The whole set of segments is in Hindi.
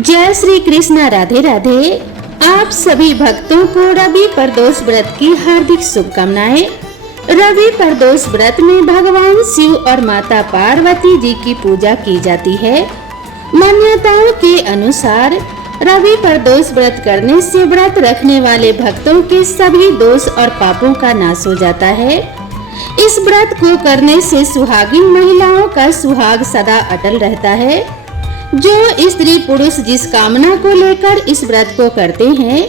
जय श्री कृष्णा। राधे राधे। आप सभी भक्तों को रवि प्रदोष व्रत की हार्दिक शुभकामनाएं। रवि प्रदोष व्रत में भगवान शिव और माता पार्वती जी की पूजा की जाती है। मान्यताओं के अनुसार रवि प्रदोष व्रत करने से व्रत रखने वाले भक्तों के सभी दोष और पापों का नाश हो जाता है। इस व्रत को करने से सुहागिन महिलाओं का सुहाग सदा अटल रहता है। जो स्त्री पुरुष जिस कामना को लेकर इस व्रत को करते हैं,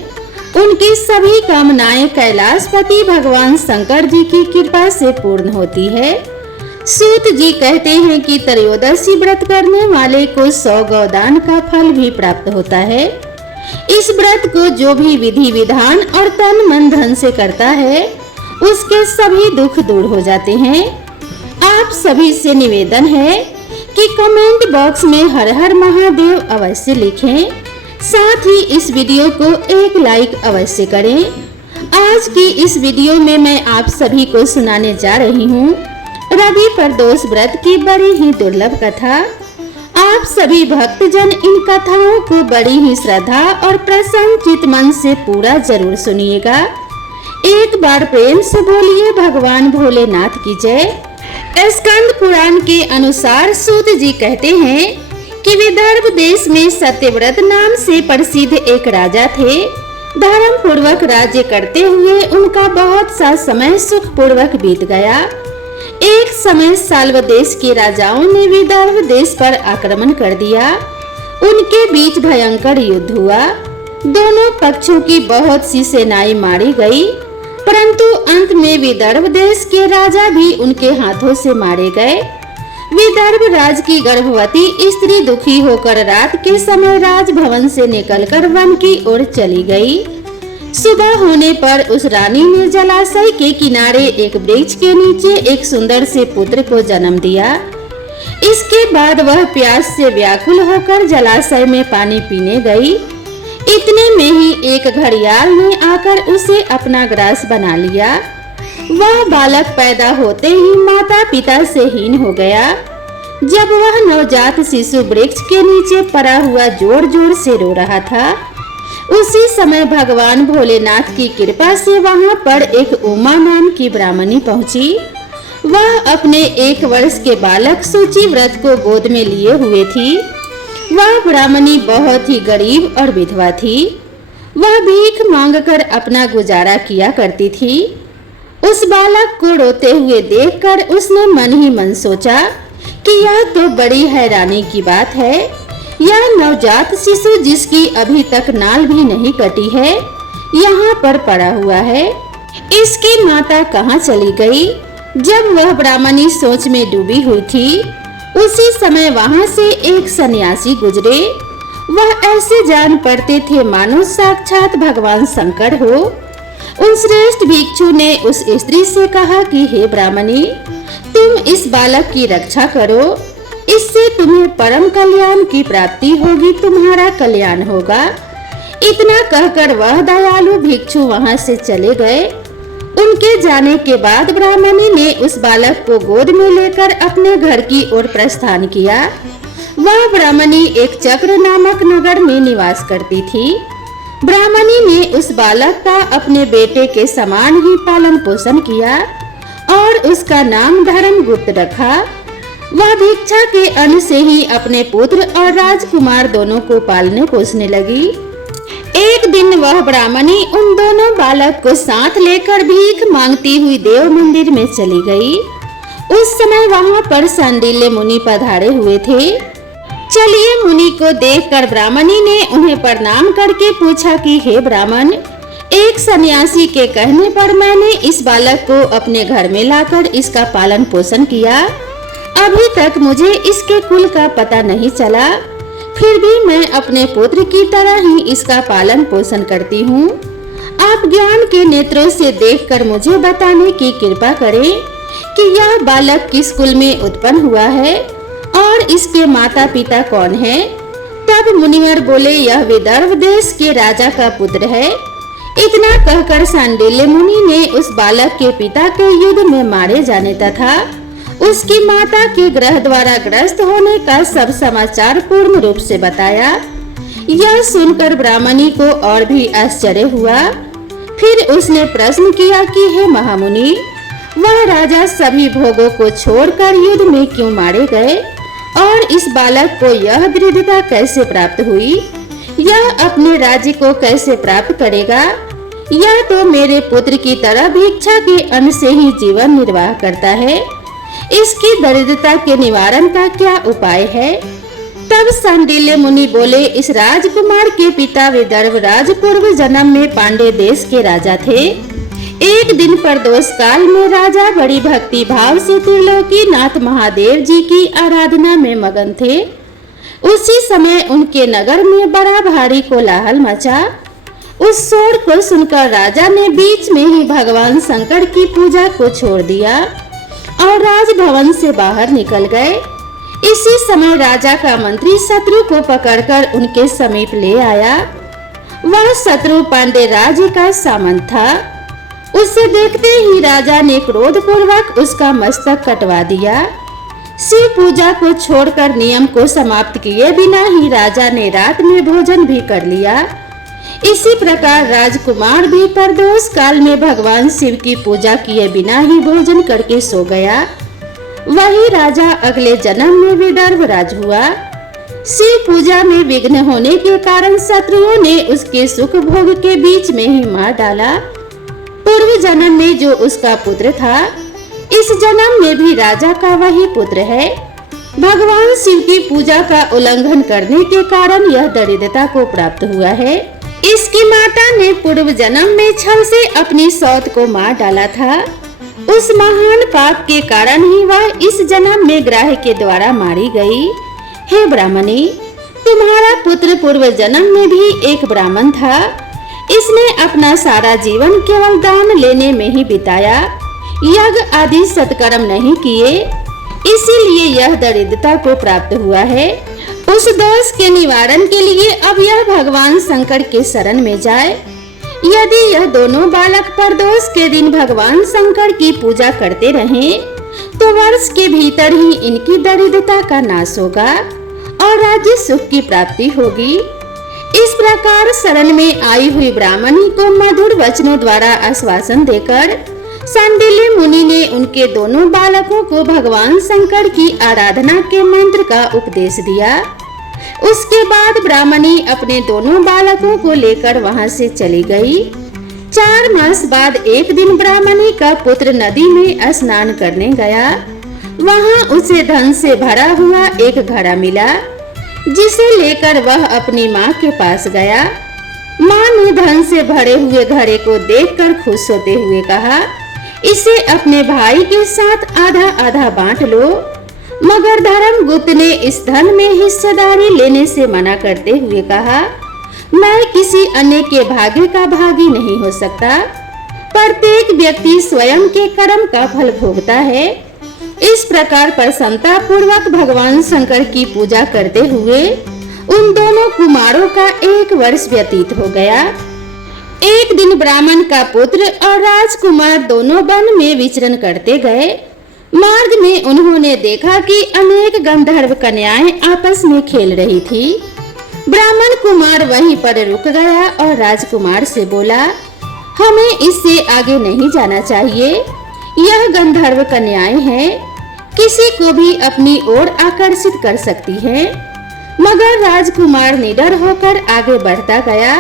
उनकी सभी कामनाएं कैलाशपति भगवान शंकर जी की कृपा से पूर्ण होती है। सूत जी कहते हैं कि त्रयोदशी व्रत करने वाले को 100 गौदान का फल भी प्राप्त होता है। इस व्रत को जो भी विधि विधान और तन मन धन से करता है, उसके सभी दुख दूर हो जाते हैं। आप सभी से निवेदन है कि कमेंट बॉक्स में हर हर महादेव अवश्य लिखें। साथ ही इस वीडियो को एक लाइक अवश्य करें। आज की इस वीडियो में मैं आप सभी को सुनाने जा रही हूँ रवि प्रदोष व्रत की बड़ी ही दुर्लभ कथा। आप सभी भक्तजन इन कथाओं को बड़ी ही श्रद्धा और प्रसन्न चित मन से पूरा जरूर सुनिएगा। एक बार प्रेम से बोलिए भगवान भोलेनाथ की जय। स्कंद पुराण के अनुसार सूत जी कहते हैं कि विदर्भ देश में सत्यव्रत नाम से प्रसिद्ध एक राजा थे। धर्म पूर्वक राज्य करते हुए उनका बहुत सा समय सुख पूर्वक बीत गया। एक समय साल्व देश के राजाओं ने विदर्भ देश पर आक्रमण कर दिया। उनके बीच भयंकर युद्ध हुआ। दोनों पक्षों की बहुत सी सेनाएं मारी गई, परंतु अंत में विदर्भ देश के राजा भी उनके हाथों से मारे गए। विदर्भ राज की गर्भवती स्त्री दुखी होकर रात के समय राजभवन से निकलकर वन की ओर चली गई। सुबह होने पर उस रानी ने जलाशय के किनारे एक वृक्ष के नीचे एक सुंदर से पुत्र को जन्म दिया। इसके बाद वह प्यास से व्याकुल होकर जलाशय में पानी पीने गई। इतने में ही एक घड़ियाल ने आकर उसे अपना ग्रास बना लिया। वह बालक पैदा होते ही माता पिता से हीन हो गया। जब वह नवजात शिशु वृक्ष के नीचे पड़ा हुआ जोर जोर से रो रहा था, उसी समय भगवान भोलेनाथ की कृपा से वहां पर एक उमा नाम की ब्राह्मणी पहुंची। वह अपने 1 वर्ष के बालक सूचिव्रत को गोद में लिए हुए थी। वह ब्राह्मणी बहुत ही गरीब और विधवा थी। वह भीख मांगकर अपना गुजारा किया करती थी। उस बालक को रोते हुए देखकर उसने मन ही मन सोचा कि यह तो बड़ी हैरानी की बात है। यह नवजात शिशु जिसकी अभी तक नाल भी नहीं कटी है, यहाँ पर पड़ा हुआ है। इसकी माता कहाँ चली गई? जब वह ब्राह्मणी सोच में डूबी हुई थी, उसी समय वहां से एक सन्यासी गुजरे। वह ऐसे जान पड़ते थे मानो साक्षात भगवान शंकर हो। उन श्रेष्ठ भिक्षु ने उस स्त्री से कहा कि हे ब्राह्मणी, तुम इस बालक की रक्षा करो, इससे तुम्हें परम कल्याण की प्राप्ति होगी, तुम्हारा कल्याण होगा। इतना कहकर वह दयालु भिक्षु वहां से चले गए। उनके जाने के बाद ब्राह्मणी ने उस बालक को गोद में लेकर अपने घर की ओर प्रस्थान किया। वह ब्राह्मणी एक चक्र नामक नगर में निवास करती थी। ब्राह्मणी ने उस बालक का अपने बेटे के समान ही पालन पोषण किया और उसका नाम धर्मगुप्त रखा। वह भिक्षा के अन्न से ही अपने पुत्र और राजकुमार दोनों को पालने पोषने लगी। एक दिन वह ब्राह्मणी उन दोनों बालक को साथ लेकर भीख मांगती हुई देव मंदिर में चली गई। उस समय वहां पर सांडिल्य मुनि पधारे हुए थे। चलिए मुनि को देखकर ब्राह्मणी ने उन्हें प्रणाम करके पूछा कि हे ब्राह्मण, एक सन्यासी के कहने पर मैंने इस बालक को अपने घर में लाकर इसका पालन पोषण किया। अभी तक मुझे इसके कुल का पता नहीं चला, फिर भी मैं अपने पुत्र की तरह ही इसका पालन पोषण करती हूँ। आप ज्ञान के नेत्रों से देखकर मुझे बताने की कृपा करें कि यह बालक किस कुल में उत्पन्न हुआ है और इसके माता पिता कौन हैं। तब मुनिवर बोले, यह विदर्भ देश के राजा का पुत्र है। इतना कहकर सांडिल्य मुनि ने उस बालक के पिता के युद्ध में मारे जाने तथा उसकी माता के ग्रह द्वारा ग्रस्त होने का सब समाचार पूर्ण रूप से बताया। यह सुनकर ब्राह्मणी को और भी आश्चर्य हुआ। फिर उसने प्रश्न किया कि हे महामुनि, वह राजा सभी भोगों को छोड़कर युद्ध में क्यों मारे गए और इस बालक को यह दृढ़ता कैसे प्राप्त हुई? यह अपने राज्य को कैसे प्राप्त करेगा? यह तो मेरे पुत्र की तरह भिक्षा के अन्न से ही जीवन निर्वाह करता है। इसकी दरिद्रता के निवारण का क्या उपाय है? तब सांडिल्य मुनि बोले, इस राजकुमार के पिता विदर्भ राज पूर्व जन्म में पांडे देश के राजा थे। एक दिन प्रदोष काल में राजा बड़ी भक्ति भाव से त्रिलोकी नाथ महादेव जी की आराधना में मगन थे। उसी समय उनके नगर में बड़ा भारी कोलाहल मचा। उस शोर को सुनकर राजा ने बीच में ही भगवान शंकर की पूजा को छोड़ दिया और राजभवन से बाहर निकल गए। इसी समय राजा का मंत्री शत्रु को पकड़कर उनके समीप ले आया। वह शत्रु पांडे राज्य का सामंत था। उसे देखते ही राजा ने क्रोध पूर्वक उसका मस्तक कटवा दिया। शिव पूजा को छोड़कर नियम को समाप्त किए बिना ही राजा ने रात में भोजन भी कर लिया। इसी प्रकार राजकुमार भी प्रदोष काल में भगवान शिव की पूजा किए बिना ही भोजन करके सो गया। वही राजा अगले जन्म में विदर्भ राज हुआ। शिव पूजा में विघ्न होने के कारण शत्रुओं ने उसके सुख भोग के बीच में ही मार डाला। पूर्व जन्म में जो उसका पुत्र था, इस जन्म में भी राजा का वही पुत्र है। भगवान शिव की पूजा का उल्लंघन करने के कारण यह दरिद्रता को प्राप्त हुआ है। इसकी माता ने पूर्व जन्म में छल से अपनी सौत को मार डाला था। उस महान पाप के कारण ही वह इस जन्म में ग्राह के द्वारा मारी गई। हे ब्राह्मणी, तुम्हारा पुत्र पूर्व जन्म में भी एक ब्राह्मण था। इसने अपना सारा जीवन केवल दान लेने में ही बिताया, यज्ञ आदि सत्कर्म नहीं किए, इसीलिए यह दरिद्रता को प्राप्त हुआ है। उस दोष के निवारण के लिए अब यह भगवान शंकर के शरण में जाए। यदि यह दोनों बालक प्रदोष के दिन भगवान शंकर की पूजा करते रहें, तो वर्ष के भीतर ही इनकी दरिद्रता का नाश होगा और राज्य सुख की प्राप्ति होगी। इस प्रकार शरण में आई हुई ब्राह्मणी को मधुर वचनों द्वारा आश्वासन देकर सांडिल्य मुनि ने उनके दोनों बालकों को भगवान शंकर की आराधना के मंत्र का उपदेश दिया। उसके बाद ब्राह्मणी अपने दोनों बालकों को लेकर वहां से चली गई। 4 मास बाद एक दिन ब्राह्मणी का पुत्र नदी में स्नान करने गया। वहां उसे धन से भरा हुआ एक घड़ा मिला, जिसे लेकर वह अपनी माँ के पास गया। माँ ने धन से भरे हुए घड़े को देखकर खुश होते हुए कहा, इसे अपने भाई के साथ आधा आधा बांट लो। मगर धर्मगुप्त ने इस धन में हिस्सेदारी लेने से मना करते हुए कहा, मैं किसी अन्य के भाग्य का भागी नहीं हो सकता। प्रत्येक व्यक्ति स्वयं के कर्म का फल भोगता है। इस प्रकार प्रसन्नता पूर्वक भगवान शंकर की पूजा करते हुए उन दोनों कुमारों का 1 वर्ष व्यतीत हो गया। एक दिन ब्राह्मण का पुत्र और राजकुमार दोनों वन में विचरण करते गए। मार्ग में उन्होंने देखा कि अनेक गंधर्व कन्याएं आपस में खेल रही थी। ब्राह्मण कुमार वहीं पर रुक गया और राजकुमार से बोला, हमें इससे आगे नहीं जाना चाहिए। यह गंधर्व कन्याएं हैं, किसी को भी अपनी ओर आकर्षित कर सकती हैं। मगर राजकुमार निडर होकर आगे बढ़ता गया।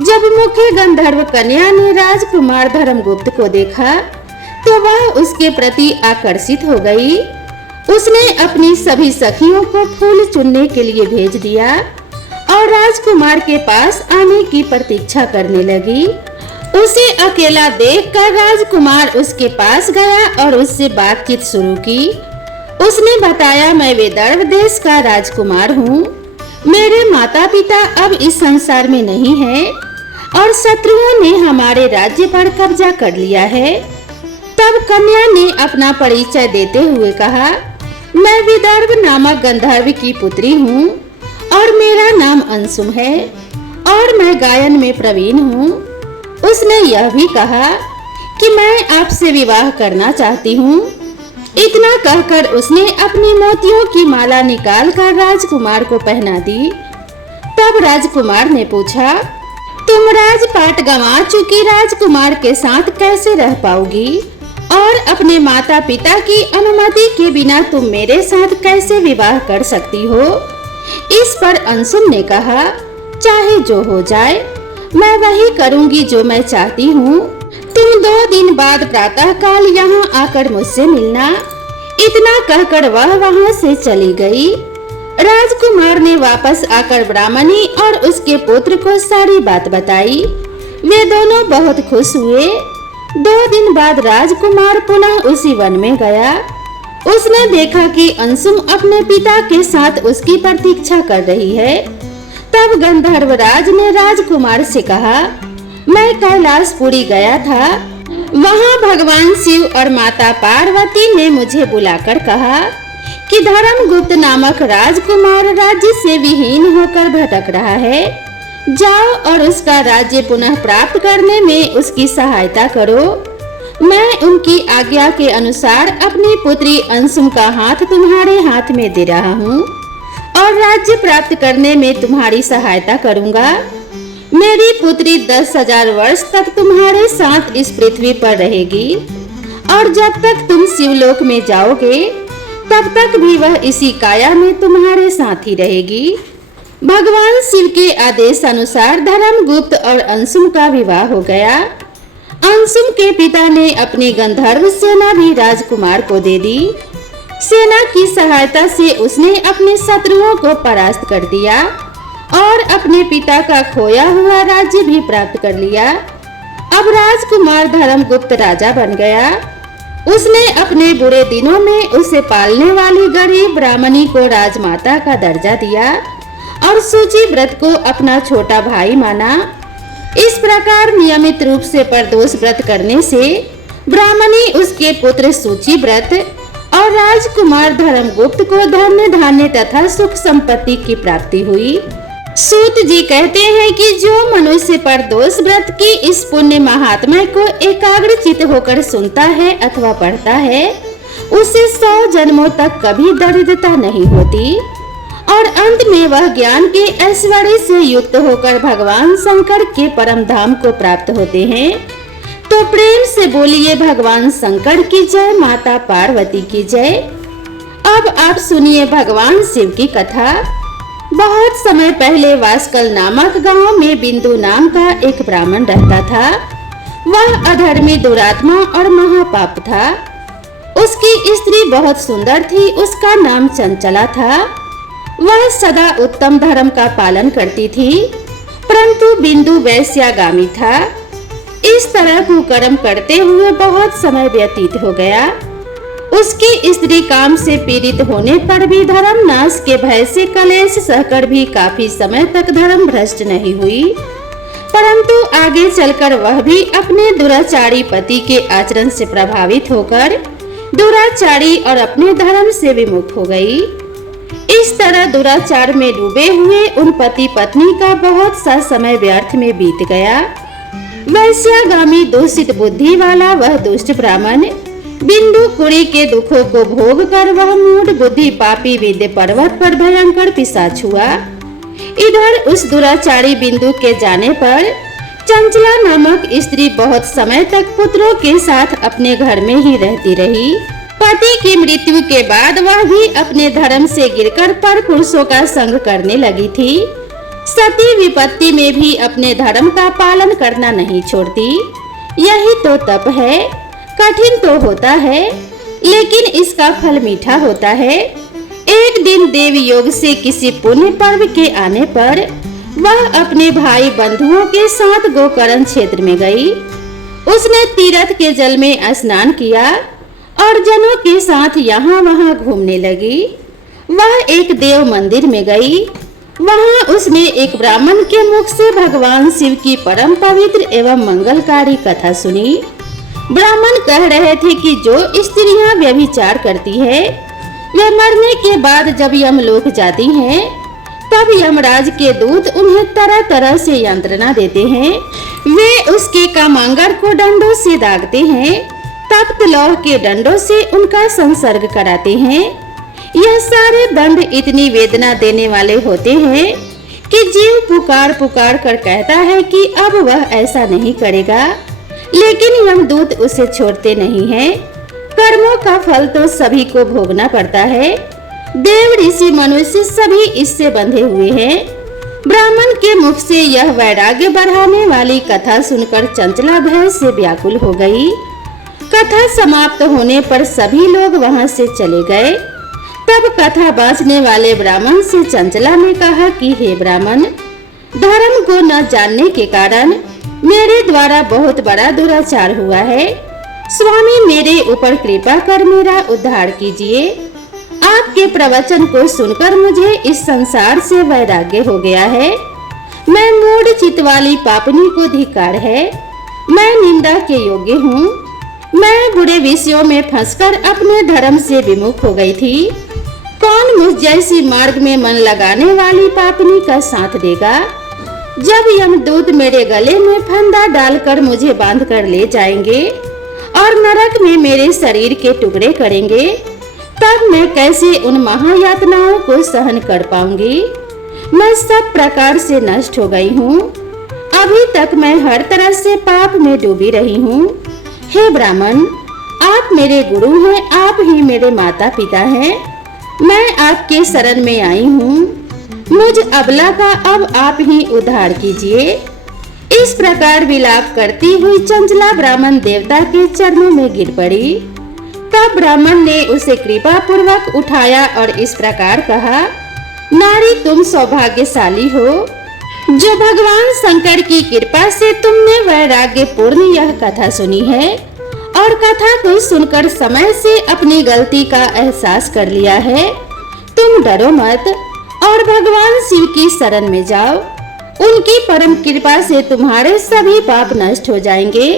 जब मुख्य गंधर्व कन्या ने राजकुमार धर्मगुप्त को देखा, तो वह उसके प्रति आकर्षित हो गई। उसने अपनी सभी सखियों को फूल चुनने के लिए भेज दिया और राजकुमार के पास आने की प्रतीक्षा करने लगी। उसे अकेला देखकर राजकुमार उसके पास गया और उससे बातचीत शुरू की। उसने बताया, मैं विदर्भ देश का राजकुमार हूँ। मेरे माता पिता अब इस संसार में नहीं है और शत्रुओं ने हमारे राज्य पर कब्जा कर लिया है। तब कन्या ने अपना परिचय देते हुए कहा, मैं विदर्भ नामक गंधर्व की पुत्री हूँ और मेरा नाम अंशुम है और मैं गायन में प्रवीण हूँ। उसने यह भी कहा कि मैं आपसे विवाह करना चाहती हूँ। इतना कहकर उसने अपनी मोतियों की माला निकालकर राजकुमार को पहना दी। तब तब राजकुमार ने पूछा, तुम राजपाट गंवा चुकी राजकुमार के साथ कैसे रह पाओगी और अपने माता पिता की अनुमति के बिना तुम मेरे साथ कैसे विवाह कर सकती हो? इस पर अंशुम ने कहा, चाहे जो हो जाए, मैं वही करूंगी जो मैं चाहती हूँ। तुम 2 दिन बाद प्रातः काल यहाँ आकर मुझसे मिलना। इतना कहकर वह वहाँ से चली गई। राजकुमार ने वापस आकर ब्राह्मणी और उसके पुत्र को सारी बात बताई। वे दोनों बहुत खुश हुए। 2 दिन बाद राजकुमार पुनः उसी वन में गया। उसने देखा कि अंशुम अपने पिता के साथ उसकी प्रतीक्षा कर रही है। तब गंधर्वराज ने राजकुमार से कहा, मैं कैलाशपुरी गया था। वहाँ भगवान शिव और माता पार्वती ने मुझे बुलाकर कहा कि धर्मगुप्त नामक राजकुमार राज्य से विहीन होकर भटक रहा है। जाओ और उसका राज्य पुनः प्राप्त करने में उसकी सहायता करो। मैं उनकी आज्ञा के अनुसार अपनी पुत्री अंशुम का हाथ तुम्हारे हाथ में दे रहा हूँ और राज्य प्राप्त करने में तुम्हारी सहायता करूँगा। मेरी पुत्री 10,000 वर्ष तक तुम्हारे साथ इस पृथ्वी पर रहेगी और जब तक तुम शिवलोक में जाओगे तब तक भी वह इसी काया में तुम्हारे साथ ही रहेगी। भगवान शिव के आदेश अनुसार धर्मगुप्त और अंशुम का विवाह हो गया। अंशुम के पिता ने अपनी गंधर्व सेना भी राजकुमार को दे दी। सेना की सहायता से उसने अपने शत्रुओं को परास्त कर दिया और अपने पिता का खोया हुआ राज्य भी प्राप्त कर लिया। अब राजकुमार धर्मगुप्त राजा बन गया। उसने अपने बुरे दिनों में उसे पालने वाली गरीब ब्राह्मणी को राजमाता का दर्जा दिया और सूची व्रत को अपना छोटा भाई माना। इस प्रकार नियमित रूप से प्रदोष व्रत करने से ब्राह्मणी, उसके पुत्र सूची व्रत और राजकुमार धर्मगुप्त को धन्य धान्य तथा सुख संपत्ति की प्राप्ति हुई। सूत जी कहते हैं कि जो मनुष्य प्रदोष व्रत की इस पुण्य महात्म्य को एकाग्रचित होकर सुनता है अथवा पढ़ता है, उसे 100 जन्मों तक कभी दरिद्रता नहीं होती और अंत में वह ज्ञान के ऐश्वर्य से युक्त होकर भगवान शंकर के परम धाम को प्राप्त होते हैं। तो प्रेम से बोलिए भगवान शंकर की जय, माता पार्वती की जय। अब आप सुनिए भगवान शिव की कथा। बहुत समय पहले वास्कल नामक गांव में बिंदु नाम का एक ब्राह्मण रहता था। वह अधर्मी, दुरात्मा और महापाप था। उसकी स्त्री बहुत सुंदर थी। उसका नाम चंचला था। वह सदा उत्तम धर्म का पालन करती थी, परंतु बिंदु वैश्यागामी था। इस तरह कुकर्म करते हुए बहुत समय व्यतीत हो गया। उसकी स्त्री काम से पीड़ित होने पर भी धर्म नाश के भय से कलेश सहकर भी काफी समय तक धर्म भ्रष्ट नहीं हुई, परंतु आगे चलकर वह भी अपने दुराचारी पति के आचरण से प्रभावित होकर दुराचारी और अपने धर्म से विमुख हो गई। इस तरह दुराचार में डूबे हुए उन पति पत्नी का बहुत सा समय व्यर्थ में बीत गया। वैश्यागामी, दूषित बुद्धि वाला वह दुष्ट ब्राह्मण बिंदु कुड़ी के दुखों को भोग कर वह मूढ़ बुद्धि पापी विद्य पर्वत पर भयंकर पिशाच हुआ। इधर उस दुराचारी बिंदु के जाने पर चंचला नामक स्त्री बहुत समय तक पुत्रों के साथ अपने घर में ही रहती रही। पति की मृत्यु के बाद वह भी अपने धर्म से गिरकर पर पुरुषों का संग करने लगी थी। सती विपत्ति में भी अपने धर्म का पालन करना नहीं छोड़ती। यही तो तप है। कठिन तो होता है, लेकिन इसका फल मीठा होता है। एक दिन देव योग से किसी पुण्य पर्व के आने पर वह अपने भाई बंधुओं के साथ गोकर्ण क्षेत्र में गई। उसने तीर्थ के जल में स्नान किया और जनों के साथ यहाँ वहाँ घूमने लगी। वह एक देव मंदिर में गई। वहाँ उसने एक ब्राह्मण के मुख से भगवान शिव की परम पवित्र एवं मंगलकारी कथा सुनी। ब्राह्मण कह रहे थे कि जो स्त्रियां व्यभिचार करती है वे मरने के बाद जब यमलोक जाती हैं, तब यमराज के दूत उन्हें तरह तरह से यंत्रणा देते हैं। वे उसके कामांगर को डंडों से दागते हैं, तप्त लौह के डंडों से उनका संसर्ग कराते हैं। यह सारे दंड इतनी वेदना देने वाले होते हैं कि जीव पुकार पुकार कर कहता है कि अब वह ऐसा नहीं करेगा, लेकिन यमदूत उसे छोड़ते नहीं हैं। कर्मों का फल तो सभी को भोगना पड़ता है। देव ऋषि मनुष्य सभी इससे बंधे हुए हैं। ब्राह्मण के मुख से यह वैराग्य बढ़ाने वाली कथा सुनकर चंचला भय से व्याकुल हो गई। कथा समाप्त होने पर सभी लोग वहां से चले गए। तब कथा बांचने वाले ब्राह्मण से चंचला ने कहा कि हे ब्राह्मण, धर्म को न जानने के कारण मेरे द्वारा बहुत बड़ा दुराचार हुआ है। स्वामी, मेरे ऊपर कृपा कर मेरा उद्धार कीजिए। आपके प्रवचन को सुनकर मुझे इस संसार से वैराग्य हो गया है। मैं मूढ़ चित्त वाली पापनी को धिक्कार है। मैं निंदा के योग्य हूँ। मैं बुरे विषयों में फंसकर अपने धर्म से विमुख हो गई थी। कौन मुझ जैसी मार्ग में मन लगाने वाली पापनी का साथ देगा? जब यमदूत मेरे गले में फंदा डालकर मुझे बांध कर ले जाएंगे और नरक में मेरे शरीर के टुकड़े करेंगे, तब मैं कैसे उन महायातनाओं को सहन कर पाऊंगी? मैं सब प्रकार से नष्ट हो गई हूँ। अभी तक मैं हर तरह से पाप में डूबी रही हूँ। हे ब्राह्मण, आप मेरे गुरु हैं, आप ही मेरे माता पिता हैं। मैं आपके शरण में आई हूँ। मुझ अबला का अब आप ही उद्धार कीजिए। इस प्रकार विलाप करती हुई चंचला ब्राह्मण देवता के चरणों में गिर पड़ी। तब ब्राह्मण ने उसे कृपा पूर्वक उठाया और इस प्रकार कहा, नारी, तुम सौभाग्यशाली हो जो भगवान शंकर की कृपा से तुमने वैराग्य पूर्ण यह कथा सुनी है और कथा को सुनकर समय से अपनी गलती का एहसास कर लिया है। तुम डरो मत और भगवान शिव की शरण में जाओ। उनकी परम कृपा से तुम्हारे सभी पाप नष्ट हो जाएंगे।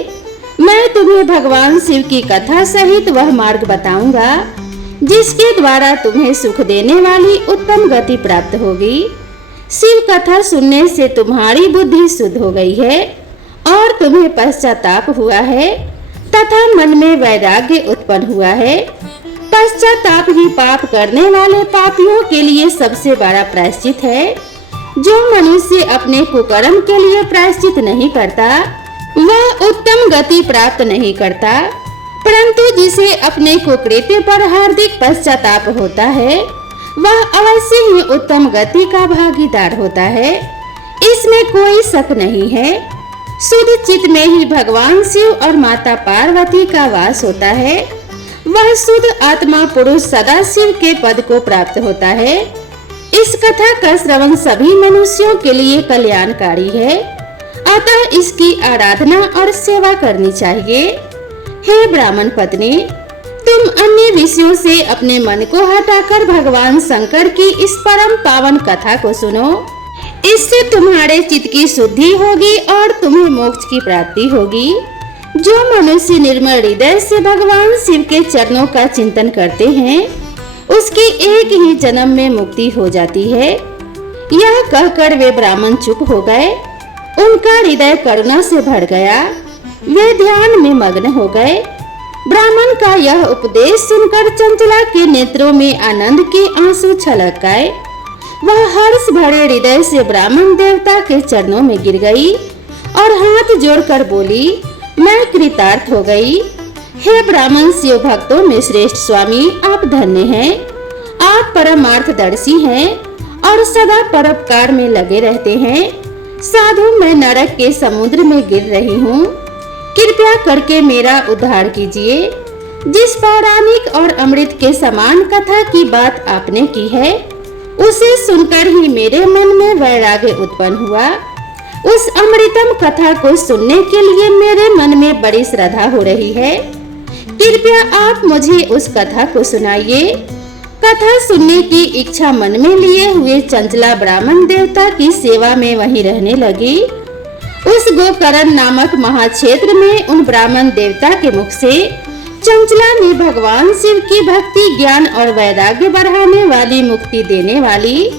मैं तुम्हें भगवान शिव की कथा सहित वह मार्ग बताऊंगा जिसके द्वारा तुम्हें सुख देने वाली उत्तम गति प्राप्त होगी। शिव कथा सुनने से तुम्हारी बुद्धि शुद्ध हो गई है और तुम्हें पश्चाताप हुआ है तथा मन में वैराग्य उत्पन्न हुआ है। पश्चाताप ही पाप करने वाले पापियों के लिए सबसे बड़ा प्रायश्चित है। जो मनुष्य अपने कुकर्म के लिए प्रायश्चित नहीं करता वह उत्तम गति प्राप्त नहीं करता, परंतु जिसे अपने कुकृत्य पर हार्दिक पश्चाताप होता है वह अवश्य ही उत्तम गति का भागीदार होता है। इसमें कोई शक नहीं है। शुद्ध चित्त में ही भगवान शिव और माता पार्वती का वास होता है। वह शुद्ध आत्मा पुरुष सदा शिव के पद को प्राप्त होता है। इस कथा का श्रवण सभी मनुष्यों के लिए कल्याणकारी है, अतः इसकी आराधना और सेवा करनी चाहिए। हे ब्राह्मण पत्नी, तुम अन्य विषयों से अपने मन को हटाकर भगवान शंकर की इस परम पावन कथा को सुनो। इससे तुम्हारे चित्त की शुद्धि होगी और तुम्हें मोक्ष की प्राप्ति होगी। जो मनुष्य निर्मल हृदय से भगवान शिव के चरणों का चिंतन करते हैं उसकी एक ही जन्म में मुक्ति हो जाती है। यह कहकर वे ब्राह्मण चुप हो गए। उनका हृदय करुणा से भर गया। वे ध्यान में मग्न हो गए। ब्राह्मण का यह उपदेश सुनकर चंचला के नेत्रों में आनंद के आंसू छलक गए। वह हर्ष भरे हृदय से ब्राह्मण देवता के चरणों में गिर गई और हाथ जोड़कर बोली, मैं कृतार्थ हो गई। हे ब्राह्मण शिव भक्तों में श्रेष्ठ स्वामी, आप धन्य हैं। आप परमार्थदर्शी हैं और सदा परोपकार में लगे रहते हैं। साधु, मैं नरक के समुद्र में गिर रही हूँ। कृपया करके मेरा उद्धार कीजिए। जिस पौराणिक और अमृत के समान कथा की बात आपने की है उसे सुनकर ही मेरे मन में वैराग्य उत्पन्न हुआ। उस अमृतम कथा को सुनने के लिए मेरे मन में बड़ी श्रद्धा हो रही है। कृपया आप मुझे उस कथा को सुनाइए। कथा सुनने की इच्छा मन में लिए हुए चंचला ब्राह्मण देवता की सेवा में वहीं रहने लगी। उस गोकर्ण नामक महाक्षेत्र में उन ब्राह्मण देवता के मुख से चंचला ने भगवान शिव की भक्ति, ज्ञान और वैराग्य बढ़ाने वाली, मुक्ति देने वाली,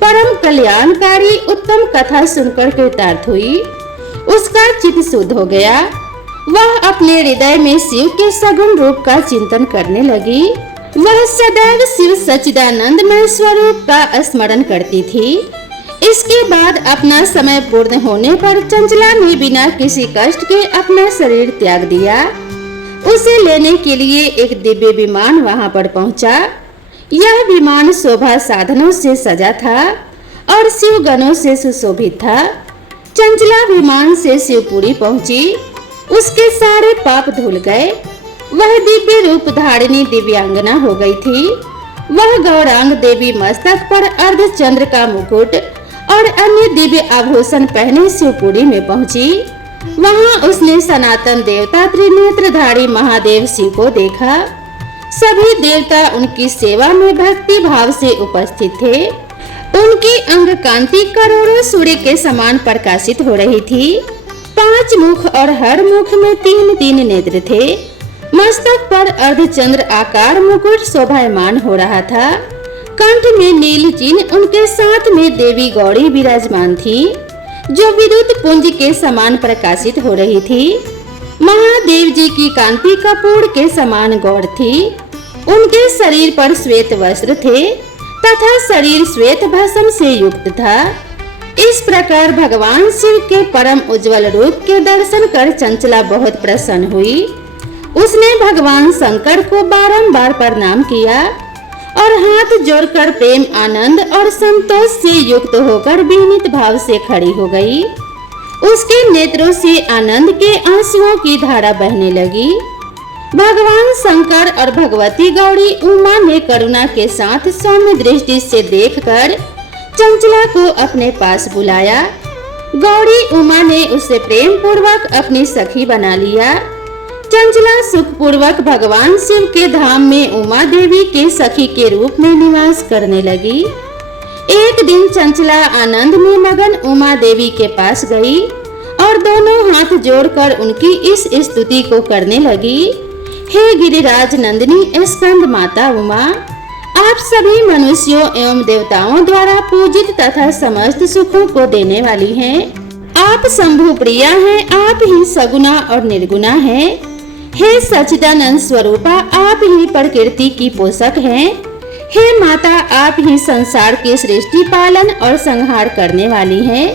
परम कल्याणकारी उत्तम कथा सुनकर कृतार्थ हुई। उसका चित्त शुद्ध हो गया। वह अपने हृदय में शिव के सगुण रूप का चिंतन करने लगी। वह सदैव शिव सच्चिदानंदमय स्वरूप का स्मरण करती थी। इसके बाद अपना समय पूर्ण होने पर चंचला ने बिना किसी कष्ट के अपना शरीर त्याग दिया। उसे लेने के लिए एक दिव्य विमान वहां पर पहुंचा। यह विमान शोभा साधनों से सजा था और शिव गणों से सुशोभित था। चंचला विमान से शिवपुरी पहुंची। उसके सारे पाप धुल गए। वह दिव्य रूप धारिणी दिव्यांगना हो गई थी। वह गौरांग देवी मस्तक पर अर्धचंद्र का मुकुट और अन्य दिव्य आभूषण पहने शिवपुरी में पहुंची। वहां उसने सनातन देवता त्रिनेत्रधारी महादेव शिव को देखा। सभी देवता उनकी सेवा में भक्ति भाव से उपस्थित थे। उनकी अंग कांति करोड़ों सूर्य के समान प्रकाशित हो रही थी। 5 मुख और हर मुख में 3 नेत्र थे। मस्तक पर अर्धचंद्र आकार मुकुट शोभायमान हो रहा था। कंठ में नील चिन्ह, उनके साथ में देवी गौरी विराजमान थी, जो विद्युत पुंज के समान प्रकाशित हो रही थी। महादेव जी की कांति कपूर के समान गौर थी। उनके शरीर पर श्वेत वस्त्र थे तथा शरीर श्वेत भस्म से युक्त था। इस प्रकार भगवान शिव के परम उज्जवल रूप के दर्शन कर चंचला बहुत प्रसन्न हुई। उसने भगवान शंकर को बारंबार प्रणाम किया और हाथ जोड़कर प्रेम आनंद और संतोष से युक्त होकर विनीत भाव से खड़ी हो गई। उसके नेत्रों से आनंद के आंसुओं की धारा बहने लगी। भगवान शंकर और भगवती गौरी उमा ने करुणा के साथ सौम्य दृष्टि से देखकर चंचला को अपने पास बुलाया। गौरी उमा ने उसे प्रेम पूर्वक अपनी सखी बना लिया। चंचला सुख पूर्वक भगवान शिव के धाम में उमा देवी के सखी के रूप में निवास करने लगी। एक दिन चंचला आनंद में मगन उमा देवी के पास गई और दोनों हाथ जोड़कर उनकी इस स्तुति को करने लगी। हे गिरिराज नंदिनी स्कंद माता उमा, आप सभी मनुष्यों एवं देवताओं द्वारा पूजित तथा समस्त सुखों को देने वाली हैं। आप शंभु प्रिया हैं, आप ही सगुना और निर्गुणा हैं। हे सच्चिदानंद स्वरूपा, आप ही प्रकृति की पोषक हैं। हे माता, आप ही संसार के सृष्टि पालन और संहार करने वाली हैं।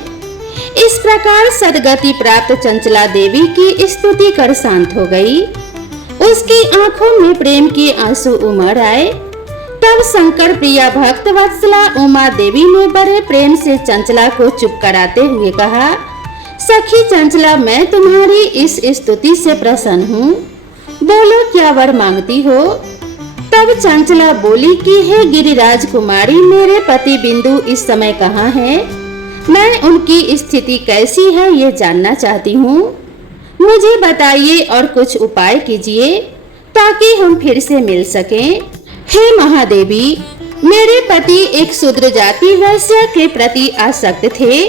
इस प्रकार सदगति प्राप्त चंचला देवी की स्तुति कर शांत हो गई। उसकी आंखों में प्रेम के आंसू उमड़ आए। तब शंकर प्रिया भक्त वत्सला उमा देवी ने बड़े प्रेम से चंचला को चुप कराते हुए कहा, सखी चंचला, मैं तुम्हारी इस स्तुति से प्रसन्न हूँ। बोलो क्या वर मांगती हो? तब चंचला बोली कि हे गिरिराज कुमारी, मेरे पति बिंदु इस समय कहाँ हैं? मैं उनकी स्थिति कैसी है ये जानना चाहती हूँ। मुझे बताइए और कुछ उपाय कीजिए ताकि हम फिर से मिल सकें। हे महादेवी, मेरे पति एक शूद्र जाति वैश्य के प्रति आसक्त थे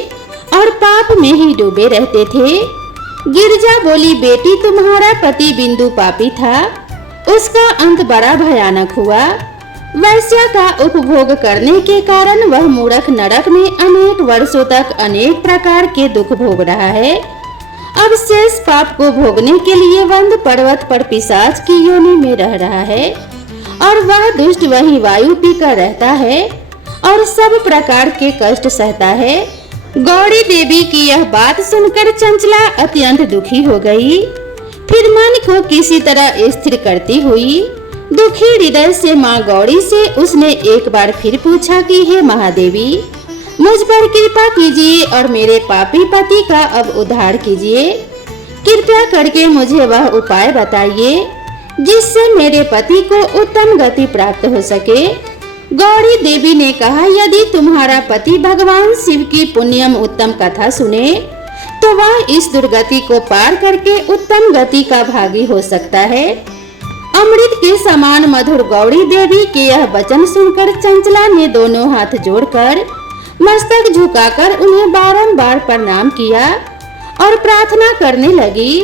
और पाप में ही डूबे रहते थे। गिरजा बोली, बेटी तुम्हारा पति बिंदु पापी था, उसका अंत बड़ा भयानक हुआ। वैश्य का उपभोग करने के कारण वह मूर्ख नरक में अनेक वर्षों तक अनेक प्रकार के दुख भोग रहा है। अब शेष पाप को भोगने के लिए वंद पर्वत पर पिशाच की योनि में रह रहा है और वह दुष्ट वही वायु पीकर रहता है और सब प्रकार के कष्ट सहता है। गौरी देवी की यह बात सुनकर चंचला अत्यंत दुखी हो गई। फिर मन को किसी तरह स्थिर करती हुई दुखी हृदय से माँ गौरी से उसने एक बार फिर पूछा कि हे महादेवी, मुझ पर कृपा कीजिए और मेरे पापी पति का अब उद्धार कीजिए। कृपया करके मुझे वह उपाय बताइए जिससे मेरे पति को उत्तम गति प्राप्त हो सके। गौरी देवी ने कहा, यदि तुम्हारा पति भगवान शिव की पुण्यम उत्तम कथा सुने तो वह इस दुर्गति को पार करके उत्तम गति का भागी हो सकता है। अमृत के समान मधुर गौरी देवी के यह वचन सुनकर चंचला ने दोनों हाथ जोड़कर मस्तक झुकाकर उन्हें बारंबार प्रणाम किया और प्रार्थना करने लगी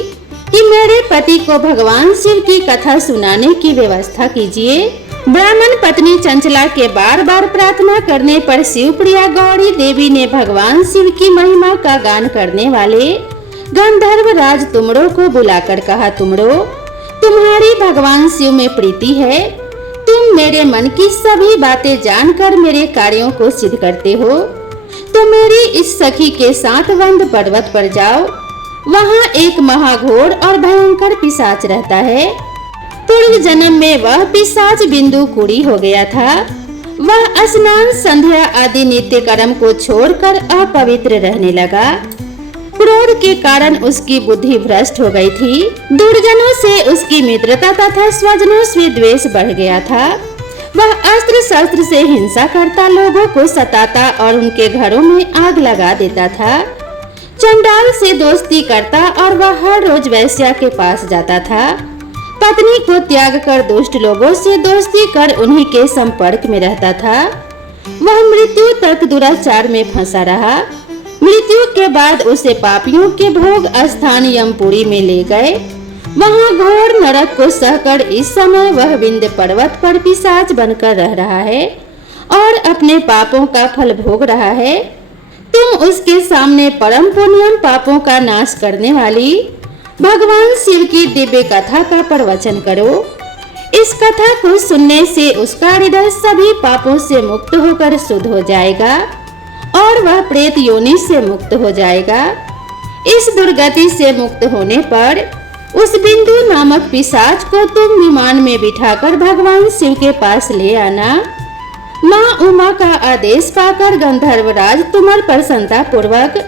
कि मेरे पति को भगवान शिव की कथा सुनाने की व्यवस्था कीजिए। ब्राह्मण पत्नी चंचला के बार बार प्रार्थना करने पर शिवप्रिया गौरी देवी ने भगवान शिव की महिमा का गान करने वाले गंधर्व राज तुमड़ो को बुलाकर कहा, तुमड़ो, तुम्हारी भगवान शिव में प्रीति है। तुम मेरे मन की सभी बातें जानकर मेरे कार्यों को सिद्ध करते हो। तो मेरी इस सखी के साथ वंद पर्वत पर जाओ। वहाँ एक महाघोर और भयंकर पिशाच रहता है। पूर्व जन्म में वह पिशाच बिंदु कुड़ी हो गया था। वह स्नान संध्या आदि नित्य कर्म को छोड़कर अपवित्र रहने लगा। क्रोध के कारण उसकी बुद्धि भ्रष्ट हो गई थी। दुर्जनों से उसकी मित्रता तथा स्वजनों से द्वेष बढ़ गया था। वह अस्त्र शस्त्र से हिंसा करता, लोगों को सताता और उनके घरों में आग लगा देता था। चंडाल से दोस्ती करता और वह हर रोज वैश्या के पास जाता था। पत्नी को त्याग कर दुष्ट लोगों से दोस्ती कर उन्हीं के संपर्क में रहता था। वह मृत्यु तक दुराचार में फंसा रहा। मृत्यु के बाद उसे पापियों के भोग स्थान यमपुरी में ले गए। वहाँ घोर नरक को सहकर इस समय वह विंध्य पर्वत पर पिशाच बनकर रह रहा है और अपने पापों का फल भोग रहा है। तुम उसके सामने परम पुण्यम पापों का नाश करने वाली भगवान शिव की दिव्य कथा का प्रवचन करो। इस कथा को सुनने से उसका हृदय सभी पापों से मुक्त होकर शुद्ध हो जाएगा और वह प्रेत योनि से मुक्त हो जाएगा। इस दुर्गति से मुक्त होने पर उस बिंदु नामक पिशाच को तुम विमान में बिठाकर भगवान शिव के पास ले आना। माँ उमा का आदेश पाकर गंधर्वराज तुमर प्रसन्नता पूर्वक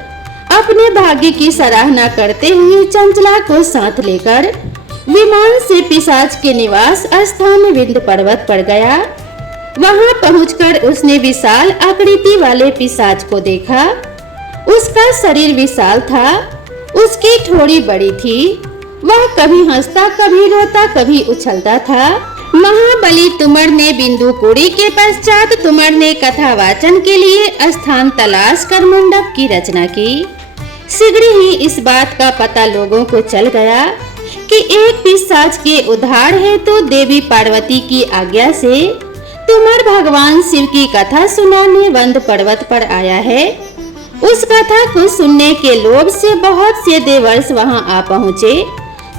अपने भाग्य की सराहना करते हुए चंचला को साथ लेकर विमान से पिशाच के निवास स्थान विंध्य पर्वत पर गया। वहां पहुंचकर उसने विशाल आकृति वाले पिशाच को देखा। उसका शरीर विशाल था, उसकी ठोड़ी बड़ी थी। वह कभी हंसता, कभी रोता, कभी उछलता था। महाबली तुमर ने बिंदु कुड़ी के पश्चात तुमर ने कथा वाचन के लिए स्थान तलाश कर मंडप की रचना की। शीघ्र ही इस बात का पता लोगों को चल गया कि एक पिशाच के उद्धार हेतु देवी पार्वती की आज्ञा से तुमर भगवान शिव की कथा सुनाने वंद पर्वत पर आया है। उस कथा को सुनने के लोभ से बहुत से देवर्ष वहां आ पहुँचे।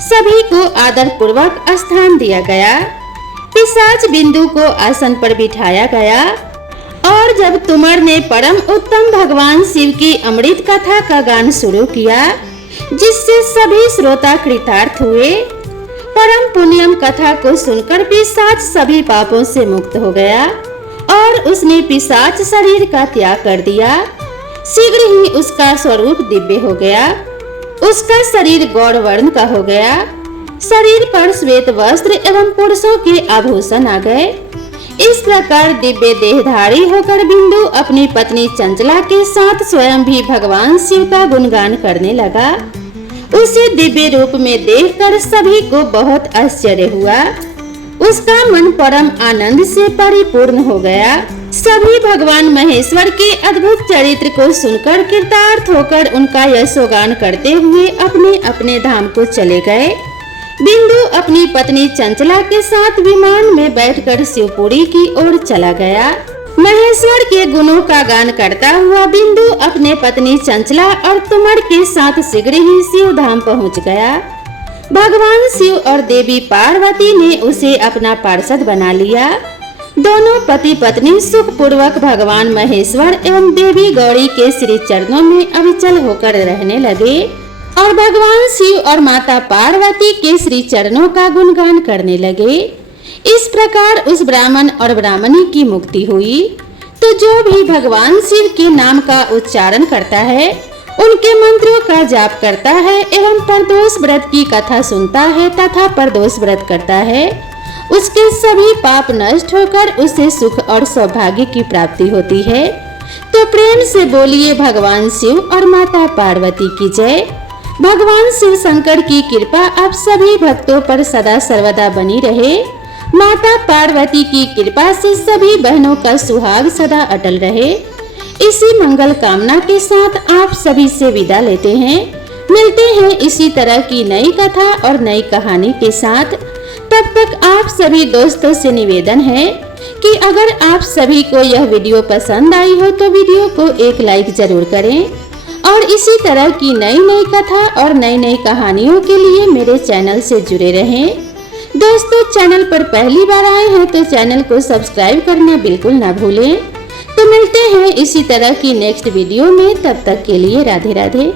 सभी को आदर पूर्वक स्थान दिया गया। पिशाच बिंदु को आसन पर बिठाया गया और जब तुमर ने परम उत्तम भगवान शिव की अमृत कथा का गान शुरू किया, जिससे सभी श्रोता कृतार्थ हुए, परम पुण्यम कथा को सुनकर पिशाच सभी पापों से मुक्त हो गया और उसने पिशाच शरीर का त्याग कर दिया। शीघ्र ही उसका स्वरूप दिव्य हो गया। उसका शरीर गौर वर्ण का हो गया। शरीर पर श्वेत वस्त्र एवं पुरुषों के आभूषण आ गए। इस प्रकार दिव्य देहधारी होकर बिंदु अपनी पत्नी चंचला के साथ स्वयं भी भगवान शिव का गुणगान करने लगा। उसे दिव्य रूप में देखकर सभी को बहुत आश्चर्य हुआ। उसका मन परम आनंद से परिपूर्ण हो गया। सभी भगवान महेश्वर के अद्भुत चरित्र को सुनकर कृतार्थ होकर उनका यशोगान करते हुए अपने अपने धाम को चले गए। बिंदु अपनी पत्नी चंचला के साथ विमान में बैठकर शिवपुरी की ओर चला गया। महेश्वर के गुणों का गान करता हुआ बिंदु अपने पत्नी चंचला और तुमर के साथ शीघ्र ही शिव धाम पहुँच गया। भगवान शिव और देवी पार्वती ने उसे अपना पार्षद बना लिया। दोनों पति पत्नी सुख पूर्वक भगवान महेश्वर एवं देवी गौरी के श्री चरणों में अविचल होकर रहने लगे और भगवान शिव और माता पार्वती के श्री चरणों का गुणगान करने लगे। इस प्रकार उस ब्राह्मण और ब्राह्मणी की मुक्ति हुई। तो जो भी भगवान शिव के नाम का उच्चारण करता है, उनके मंत्रों का जाप करता है एवं प्रदोष व्रत की कथा सुनता है तथा प्रदोष व्रत करता है, उसके सभी पाप नष्ट होकर उसे सुख और सौभाग्य की प्राप्ति होती है। तो प्रेम से बोलिए भगवान शिव और माता पार्वती की जय। भगवान शिव शंकर की कृपा आप सभी भक्तों पर सदा सर्वदा बनी रहे। माता पार्वती की कृपा से सभी बहनों का सुहाग सदा अटल रहे। इसी मंगल कामना के साथ आप सभी से विदा लेते हैं। मिलते हैं इसी तरह की नई कथा और नई कहानी के साथ। तब तक आप सभी दोस्तों से निवेदन है कि अगर आप सभी को यह वीडियो पसंद आई हो तो वीडियो को एक लाइक जरूर करें और इसी तरह की नई नई कथा और नई नई कहानियों के लिए मेरे चैनल से जुड़े रहें। दोस्तों, चैनल पर पहली बार आए हैं तो चैनल को सब्सक्राइब करना बिल्कुल ना भूलें। तो मिलते हैं इसी तरह की नेक्स्ट वीडियो में, तब तक के लिए राधे राधे।